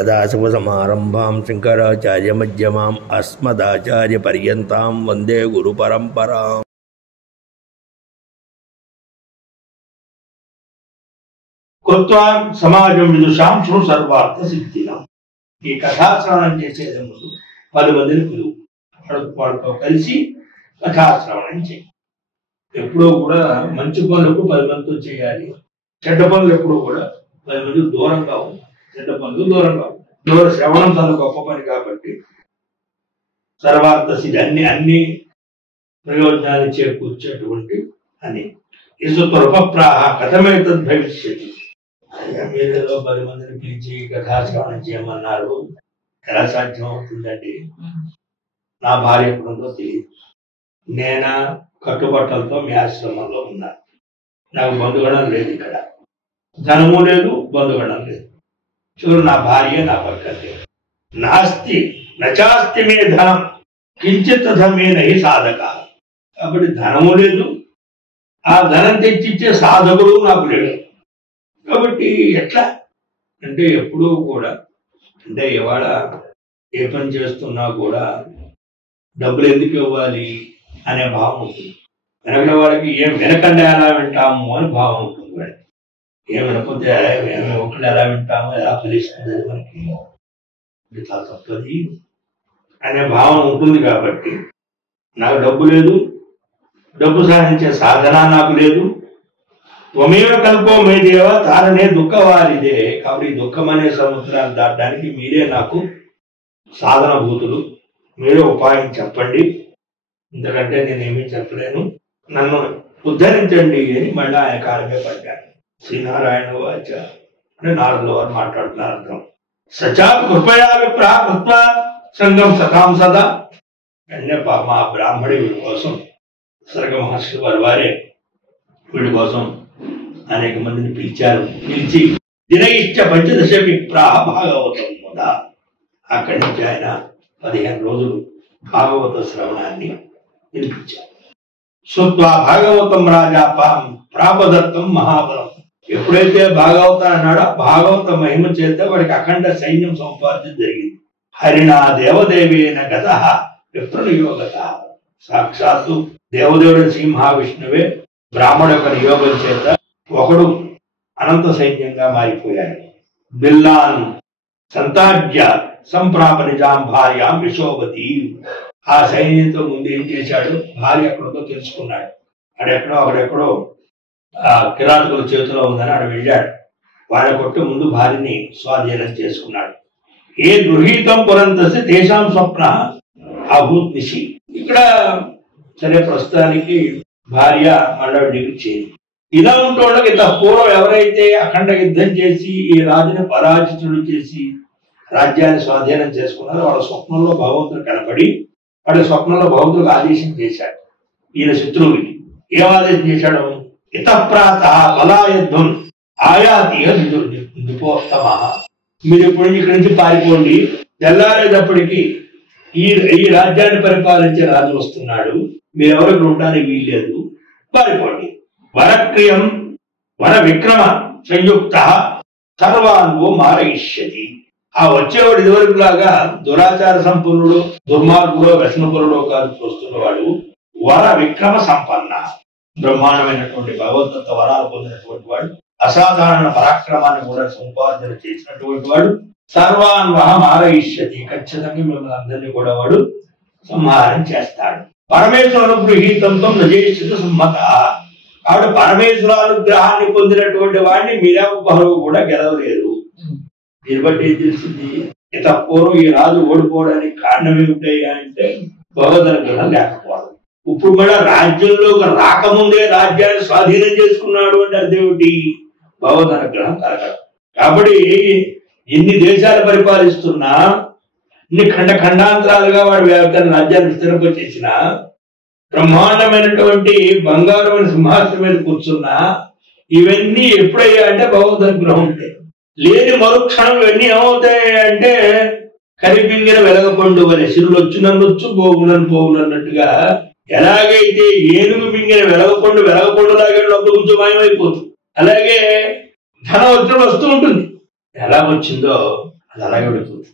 సదాశివసమారంభాం శంకరాచార్యమధ్యమాం అస్మదాచార్యపర్యంతాం వందే గురుపరంపరాం. కృత్వా సమాజం విదుషాం శృణు సర్వార్థ సిద్ధినాం. ఈ కథాశ్రవణం చేసేది ముందు 10 మందిని పిలువు, వాళ్ళతో కలిసి కథాశ్రవణం చేయి. ఎప్పుడూ కూడా మంచి పనులకు 10 మందితో చేయాలి. చెడ్డ పనులు ఎప్పుడూ కూడా 10 మంది దూరంగా ఉంది. చెడ్డ పనులు దూరంగా ఉంది. దూర శ్రవణం తన గొప్ప పని కాబట్టి సర్వార్థ సిద్ధి అన్ని ప్రయోజనాన్ని చేకూర్చేటువంటి అని ఇసుప్రాహ కథమే తద్భవిష్యతి. మీరేదో 10 మందిని పిలిచి కథాశ్రవణం చేయమన్నారు, ఎలా సాధ్యం అవుతుందండి? నా భార్య ఎప్పుడుందో తెలియదు, నేను కట్టుబట్టలతో మీ ఆశ్రమంలో ఉన్నా, నాకు బంధుగణం లేదు, ఇక్కడ ధనము లేదు, బంధుగణం లేదు. చూడు, నా భార్య నా పక్కన లేదు. నాస్తి నచాస్తి మే ధనం కించిత్ ధమే నహి సాధక. కాబట్టి ధనము లేదు, ఆ ధనం తెచ్చిచ్చే సాధకుడు నాకు లేడు. కాబట్టి ఎట్లా అంటే ఎప్పుడూ కూడా అంటే ఇవాళ ఏ పని చేస్తున్నా కూడా డబ్బులు ఎందుకు ఇవ్వాలి అనే భావం ఉంటుంది. వెనకడ వాళ్ళకి ఏం వెనకండి ఎలా వింటాము అని భావం ఉంటుంది. వాడికి ఏం వినకపోతే ఏమి ఒకళ్ళు ఎలా వింటామో ఎలా ఫలిస్తుంది అది మనకి చాలా తప్పది అనే భావం ఉంటుంది. కాబట్టి నాకు డబ్బు లేదు, డబ్బు సాధించే సాధన నాకు లేదు. త్వమేవ కల్పో మే దేవ తారనే దుఃఖవారిదే. కాబట్టి దుఃఖం అనే సముద్రాన్ని దాటడానికి మీరే నాకు సాధన భూతులు, మీరే ఉపాయం చెప్పండి, ఎందుకంటే నేనేమీ చెప్పలేను, నన్ను ఉద్ధరించండి అని మళ్ళీ ఆయన కాలమే పడ్డాను. శ్రీనారాయణ వాచ అంటే నారదుల వారు మాట్లాడుతున్నారు. అర్థం సచా కృపయా విప్రా కృత్వ సంగం సతాం సదా అంటే మా బ్రాహ్మడి వీడి కోసం సర్గ మహర్షి వారే వీడి కోసం అనేక మందిని పిలిచారు. పిలిచి దినయిష్ట పంచదశ విప్రాహ భాగవతం కూడా అక్కడి నుంచి ఆయన 15 రోజులు భాగవత శ్రవణాన్ని వినిపించారు. శుత్వా భాగవతం రాజా ప్రాపదత్తం మహాబలం. ఎప్పుడైతే భాగవత అన్నాడో భాగవత మహిమ చేత వాడికి అఖండ సైన్యం సముపార్జన జరిగింది. హరిణా దేవదేవేన గత విప్రనియోగత. సాక్షాత్తు దేవదేవుడు శ్రీ మహావిష్ణువే బ్రాహ్మణ యొక్క నియోగం చేత ఒకడు అనంత సైన్యంగా మారిపోయాడు. బిల్లాన్ సంతాజ్య సంప్రాప నిజాం భార్యాం విశోభతి. ఆ సైన్యంతో ముందు ఏం చేశాడు, భార్య ఎక్కడితో తెలుసుకున్నాడు. అక్కడెక్కడో కిరాతకుల చేతిలో ఉందని ఆడ వెళ్ళాడు. వాళ్ళ కొట్టు ముందు భార్యని స్వాధీనం చేసుకున్నాడు. ఏ గృహీతం పురంతసి తేషాం స్వప్న అభూత్ నిశి. ఇక్కడ సరే ప్రస్తుతానికి భార్య మళ్ళీ డిగ్రీ చేయింది. ఇలా ఉంటోళ్ళకి ఇట్లా పూర్వం ఎవరైతే అఖండ యుద్ధం చేసి ఈ రాజుని పరాజితుడు చేసి రాజ్యాన్ని స్వాధీనం చేసుకున్నారో వాళ్ళ స్వప్నంలో భగవంతుడు కనపడి వాడి స్వప్నంలో భగవంతుడికి ఆదేశం చేశాడు. ఈయన శత్రువుకి ఏం ఆదేశం చేశాడు, ఇతప్రాత బలాయుద్ధం ఆయాతీయ నిపోత్తమ. మీరు ఇప్పుడు ఇక్కడి నుంచి పారిపోండి, తెల్లారేటప్పటికీ ఈ రాజ్యాన్ని పరిపాలించే రాజు వస్తున్నాడు, మీరెవరికి ఉండడానికి వీల్లేదు, పారిపోండి. వరక్రియం వర విక్రమ సంయుక్త సర్వాన్వో మారయిష్యతి. ఆ వచ్చేవాడు ఇదివరకు లాగా దురాచార సంపన్నుడు, దుర్మార్గుడు, వ్యసనపరుడు కాదు చూస్తున్నవాడు. వర విక్రమ సంపన్న, బ్రహ్మాండమైనటువంటి భగవద్గీత వరాలు పొందినటువంటి వాడు, అసాధారణ పరాక్రమాన్ని కూడా సంపాదన చేసినటువంటి వాడు. సర్వాన్వహ మారయిష్యతి, ఖచ్చితంగా మిమ్మల్ని అందరినీ కూడా వాడు సంహారం చేస్తాడు. పరమేశ్వర అనుగృహీతంతో నజేష్యత సమ్మత. కాబట్టి పరమేశ్వర అనుగ్రహాన్ని పొందినటువంటి వాడిని మీరెవ్వరు కూడా గెలవలేరు. దీన్ని బట్టి ఏం తెలిసింది, ఇత పూర్వం ఈ రాజు ఓడిపోవడానికి కారణం ఏమిటాయి అంటే భగవద్ అనుగ్రహం లేకపోవడం. ఇప్పుడు కూడా రాజ్యంలోకి రాకముందే రాజ్యాన్ని స్వాధీనం చేసుకున్నాడు అంటే అదేమిటి, భగవద్ అనుగ్రహం కలగడం. కాబట్టి ఎన్ని దేశాలు పరిపాలిస్తున్నా, ఇన్ని ఖండాంతరాలుగా వాడు రాజ్యాన్ని విస్తరింపచేసిన, బ్రహ్మాండమైనటువంటి బంగారమైన సింహాసనం మీద కూర్చున్నా, ఇవన్నీ ఎప్పుడయ్యా అంటే భగవద్ అనుగ్రహం ఉంటే. లేని మరుక్షణం ఇవన్నీ ఏమవుతాయి అంటే కరిపింగిన వెలగపండు వలె సిరులు వచ్చినొచ్చు పోగునని పోగునన్నట్టుగా, ఎలాగైతే ఏనుగు మింగిన వెలగపండు లాగే డబ్బు కొంచెం మాయమైపోతుంది, అలాగే ధనం వచ్చిన వస్తూ ఉంటుంది. ఎలా వచ్చిందో అది అలాగే పెడుతుంది.